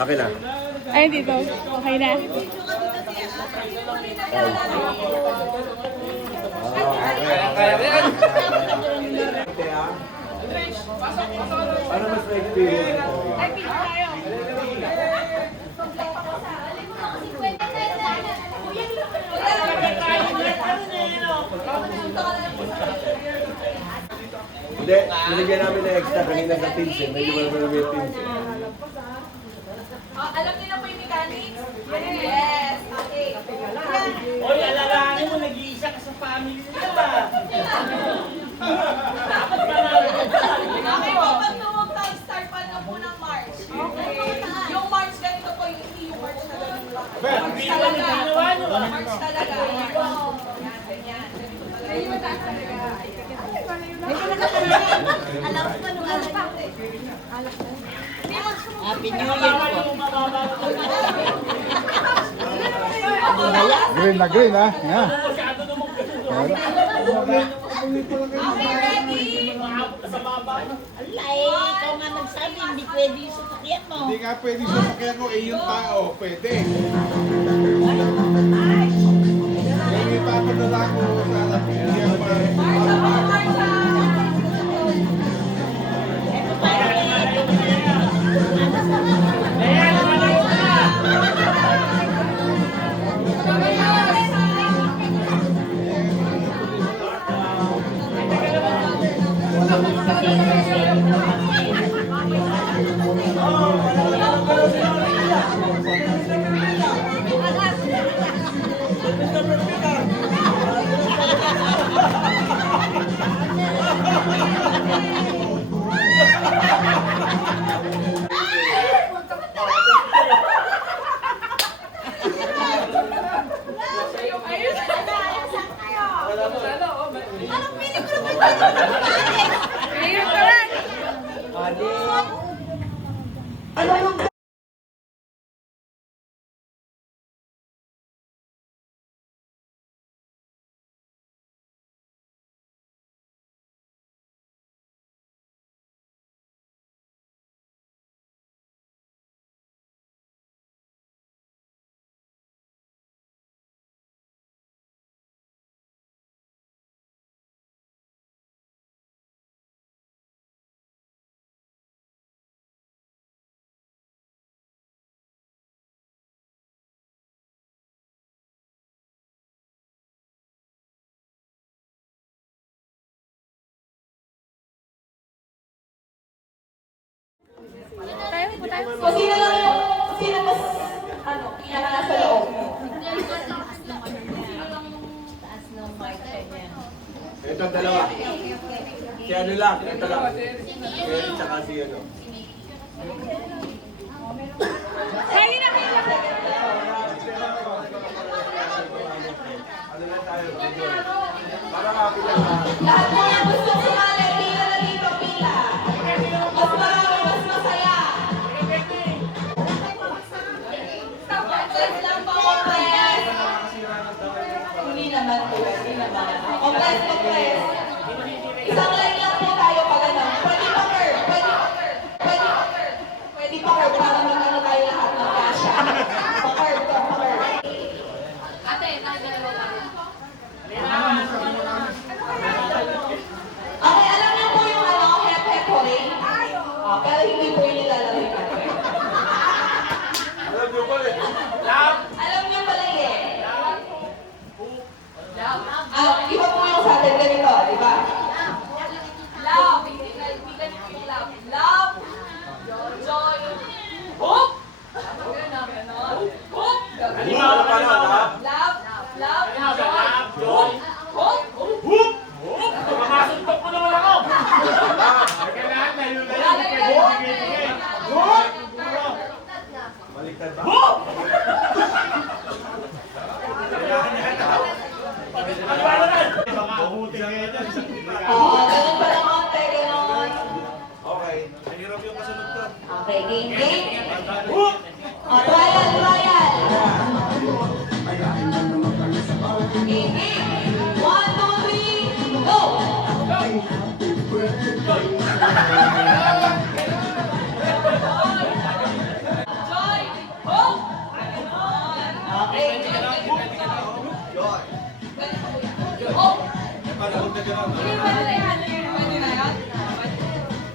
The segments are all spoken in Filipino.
Akin na. Ay, dito. Okay na. Ano mas na-experience ko? Ay, pili tayo. Hindi, nilagyan namin na extra kanina sa teams eh. Medyo wala may teams eh. Alam niyo na po yung mechanics? Yes! Okay. Oy, alalahanin mo, nag-iisa ka sa family nila ba? Dapat pa na. Okay po, pag tumog tayo, start pa na po ng March. Okay. Yung March ganito po, hindi yung March na ganito. March talaga. March talaga. Yan, ganyan. Ganyan yung mataas talaga. Alam ko nung alam pa. Happy New Year po. Green na green ha. Yan. Okay, ready? Alay, ikaw nga nagsabi, hindi pwede yung sasakyan mo. Hindi nga pwede sasakyan ko eh yung tao. Pwede. Yung ipapadala ko sa lapigyan pa. Marcha po, marcha! Tayo po tayo. So, sino mas, pinaka nasa loob? Ito dalawa. Si ano lang, ito lang. Meron tsaka si ano. Kaya na, kaya na. Ano na tayo? Para kapila na. Lahat na yan gusto sumali, pila na dito, pila. Mas marami, mas masaya. Complex lang po, complex. Hindi naman po, hindi naman. Complex, complex. Isang line lang po tayo pag ano. Pwede pa curve, pwede pa curve, pwede pa curve. Pwede pa curve para mag-ano tayo lahat ng kasha. Pa-curve, pa-curve. Ate, nakagalaw tayo. Okay, alam niyo po yung ano, hep-hep hooray? Pero hindi po yung nilalaro natin. Alam niyo ba eh? Alam niyo pala eh. Iba po yung sa atin ganito, di ba? Okay. Oh! Panahon na gano'n. Sige, pwede na yan. Pwede na yan?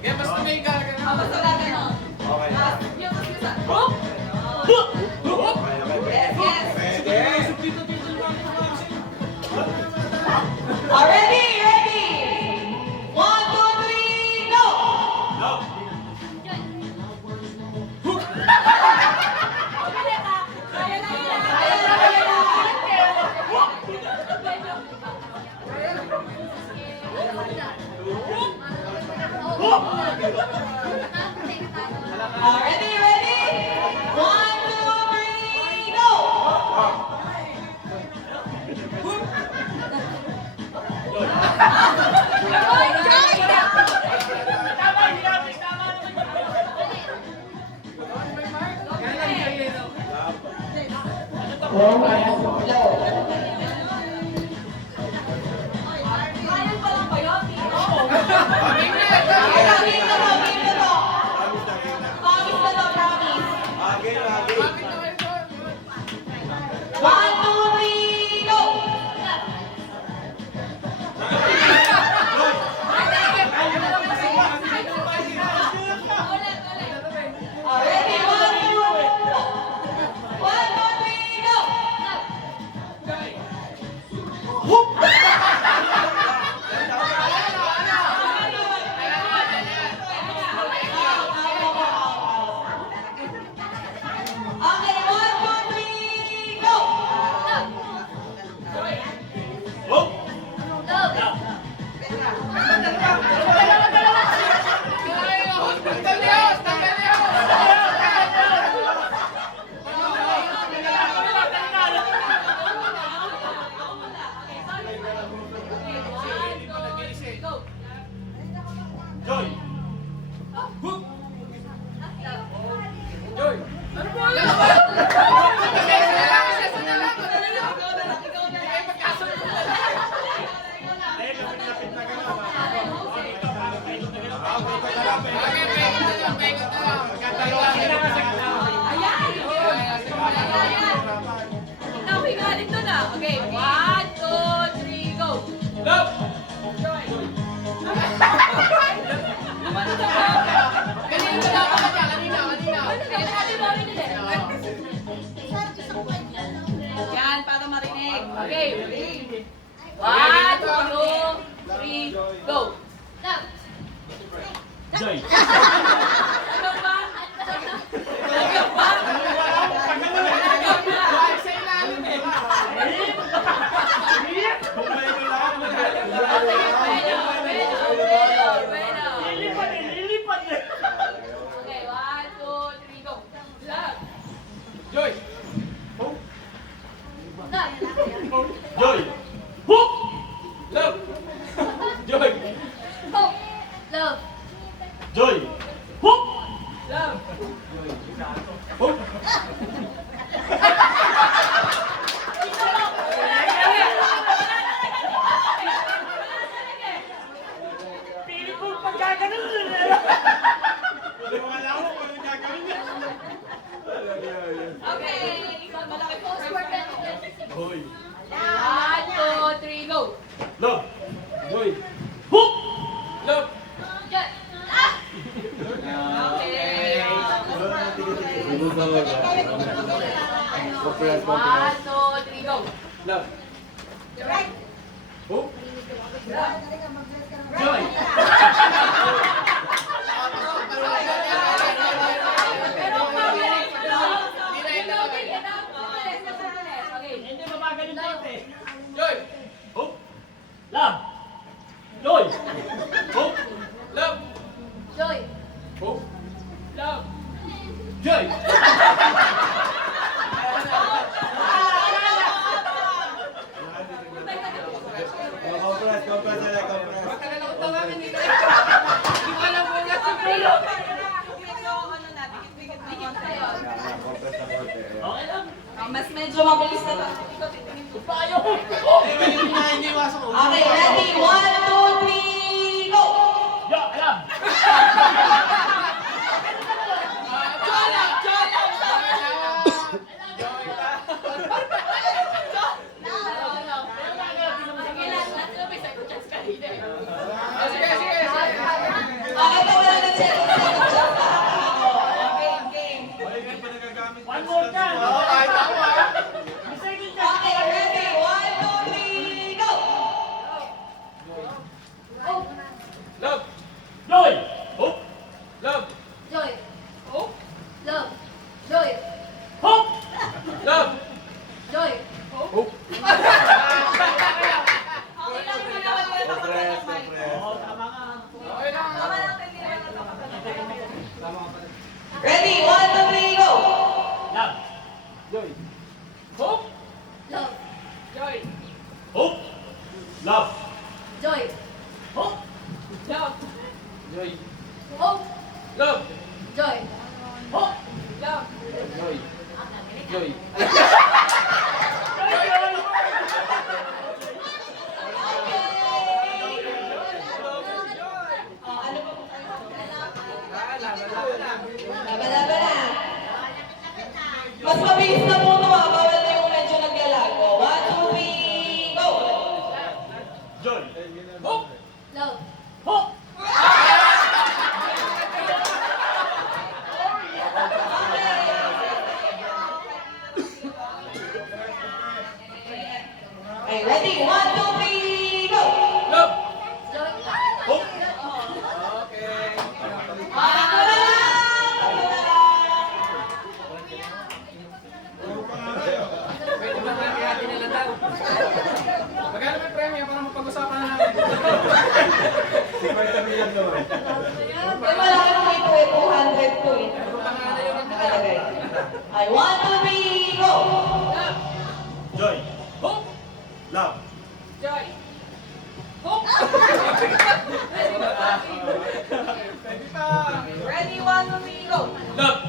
Kaya basta may gagawin. Basta gagawin. Okay. Yung mas isa. Oh! Yes, yes. Pwede. Ready, ready. 1, 2, 3, go! Ready, ready? 1, 2, 3, go! Kaya pa lang ba yun? Game na to, game na to. Promise na to, promise. Again. 1, 2, 3, go! Ready, 1, 2, 3, go! Okay, 1, 2, 3, go! Nahigaling doon ah. Okay, 1, 2, 3, go! Yan, para marinig. Okay, ready? 1, 2, 3, go! Joy. Ano ba? Ano ba? Lilipat eh. Okay, 1, 2, 3, go! Love! Joy. Joy. Hook. Love. Joy. Love. Joy. Hook. Love! Hook. Pili ko pagkaganon. Wala ko kung anong gagawin niya. Okay, ikaw malaki po. Hoy. 1, 2, 3, go! Love. Joy. Hook. Love. Okay. 1, 2, 3, go! Love. Hook. Joy. Hindi mabagal yung bote. Joy. Hook. Love. Joy. Hook. Love. Joy. Hook. Love! Joy. Compress na lang, compress. Okay lang. Mas medyo mabilis na to. Ikaw titingin ko. Payo. Okay, ready? 1, 2, 3, go! Yo, alam. Jola! Jola! Love! Joy. Hope! Okay lang, hindi naman nila Surprise, tapos surprise. Oo, tama ka. Tama lang, hindi naman tapos. Ready? 1, 2, 3, go! Love. Joy! Hope. Love. Joy. Hope. Love. Joy. Hope. Love. Joy! Hope. Love! Joy. Hope. Love. Joy! Joy! Ano ba po kayo? Laban na. Mas mabilis na po ito ah. Bawal na yung medyo naglalago. 1, 2, 3, go! Joy. Hope. Love. Hope. Okay, ready? 1, 2, 3, go! Love! Joy. Hope. Takbo na lang! Takbo na lang! Puro pa nga kayo. Magkano may premyo para mapag-usapan na natin? 50 million naman. Eh, malaki naman ito eh. 200 to eh. Nakalagay. Ay, 1, 2, 3, go! Joy. Hope. Love. Joy! Hook! Ready, 1, 2, 3, go! Love!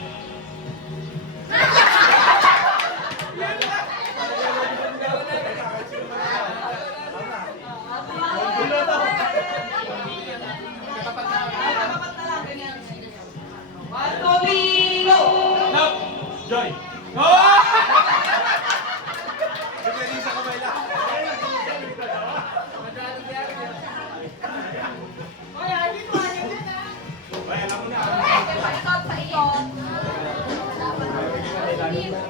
Dapat na lang, ganyan. 1, 2, 3, go! Love! Joy. Oh! Ay, alam mo na. Ikot sa iyo.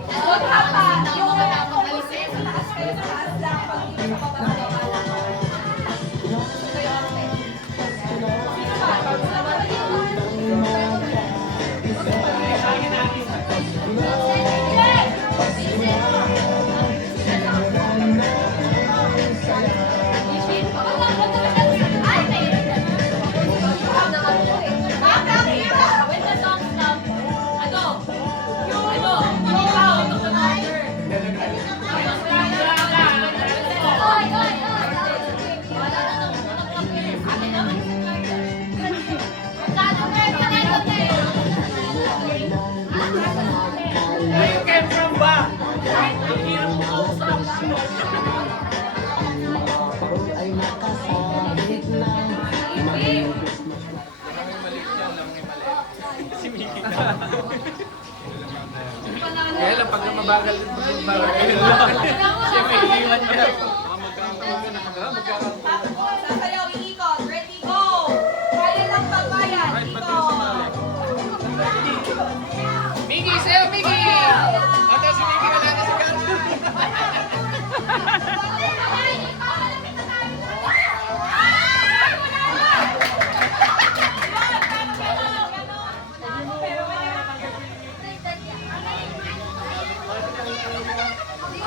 Huwag ka pa. Yung alisin sa taas kayo sa taas lang. Pag hindi sa baba sa baba lang. Ito yung ate. Sino ba? Sino ba? When the song stops, ano? Where you came from ba? Ang hirap mo kausap. Kaya lang, pag mabagal din pag siya may iwan niya. Sasayaw, iikot. Ready, go! Kaya lang pagbayan. Ikot. Miggy, sayo Miggy! Ate si Miggy, wala na si Carlo.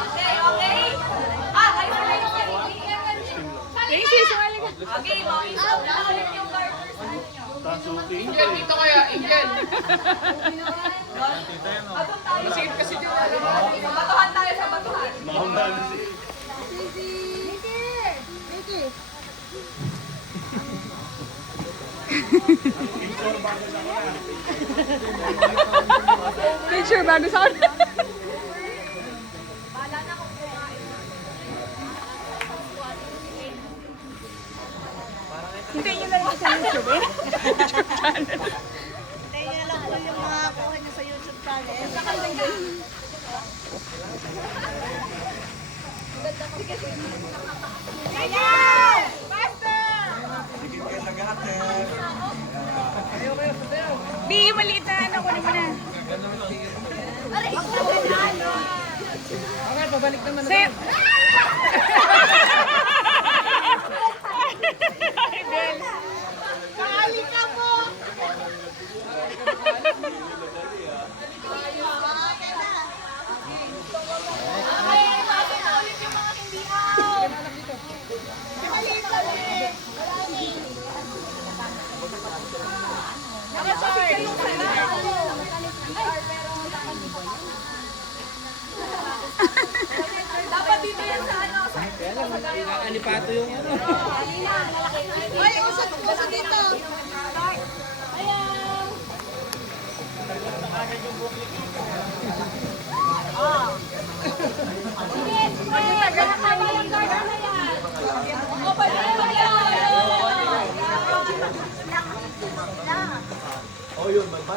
Okay, okay. Kayo na yung okay, mga isang na ulit yung garters sa inyo. Ingel, dito kaya, Ingel. Atong tayo. Masikip kasi dito. Sa batuhan tayo sa batuhan. Picture bago sa akin. Hindi nyo lang sa YouTube eh. YouTube channel. Hintayin nyo na lang po yung mga kuha nyo sa YouTube channel. Ayan! Faster! Di, maliit na ano, kunin mo na. Okay, pabalik naman. Sir! Pakali ka po! Nakapasig kayong dapat dito yan sa ano, sa Alipato yung ano. Ay, usap dito. Oh, yun, malaki.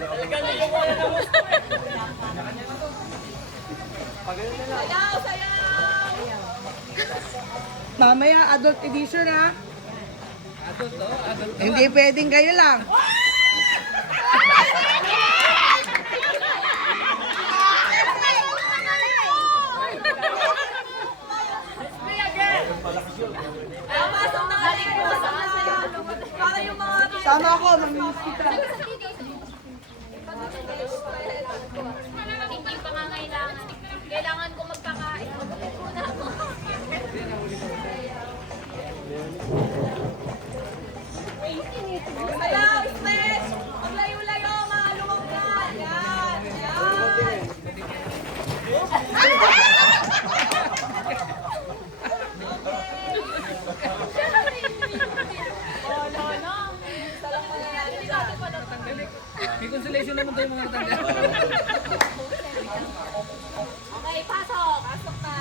Talagang niliwala na mo. sayaw, sayaw! Mamaya, adult edition ha. Adult to, adult to. Hindi pwedeng kayo lang. Kaya pasok na kami po sa para yung mga Sama ako, mamilis kita. Hindi pa nga kailangan. Kailangan ko magkakain. Una ako. sayaw, smash! Maglayo-layo, mga lumanggan! Yan, yan! Oh, no, no. Isa lang mangyayari dyan. May consolation naman tayo mga natanda. Okay, pasok. Pasok na.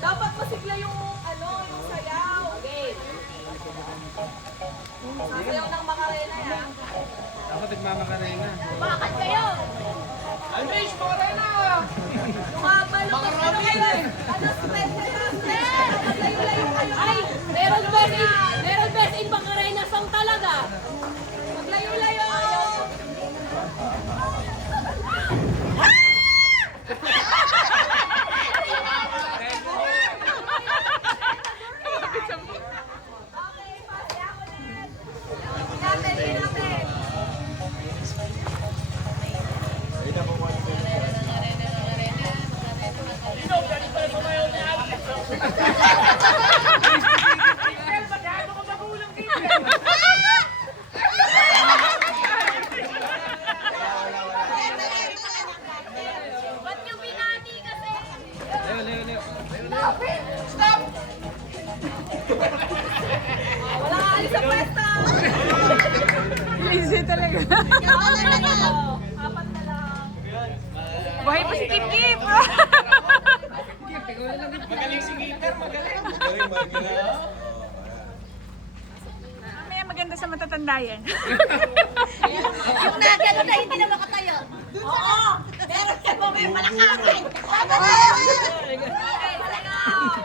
Dapat masigla yung ano, yung sayaw. Okay. Sasayaw ng Macarena yan. Ako nagmamakanay na. Bakit kayo? Lumabalok ano kayo? Ano, spread na lang. Maglayo-layo kayo. Ay, meron best in Macarena song talaga. Maglayo-layo. Okay, pasayaw ulit. Inapin, inapin. Ba't yung binati kasi? Leo, Leo, Leo. Wala ka alis sa pwesto. Lazy talaga. Apat na lang. Buhay pa si Kip Kip. Magaling si Gitar, magaling. Magaling, magaling. Mamaya maganda sa matatanda yan. Yung nagano na hindi na makatayo. Oo! Meron ka mo may malakasin! Sabi na! Okay, sayaw!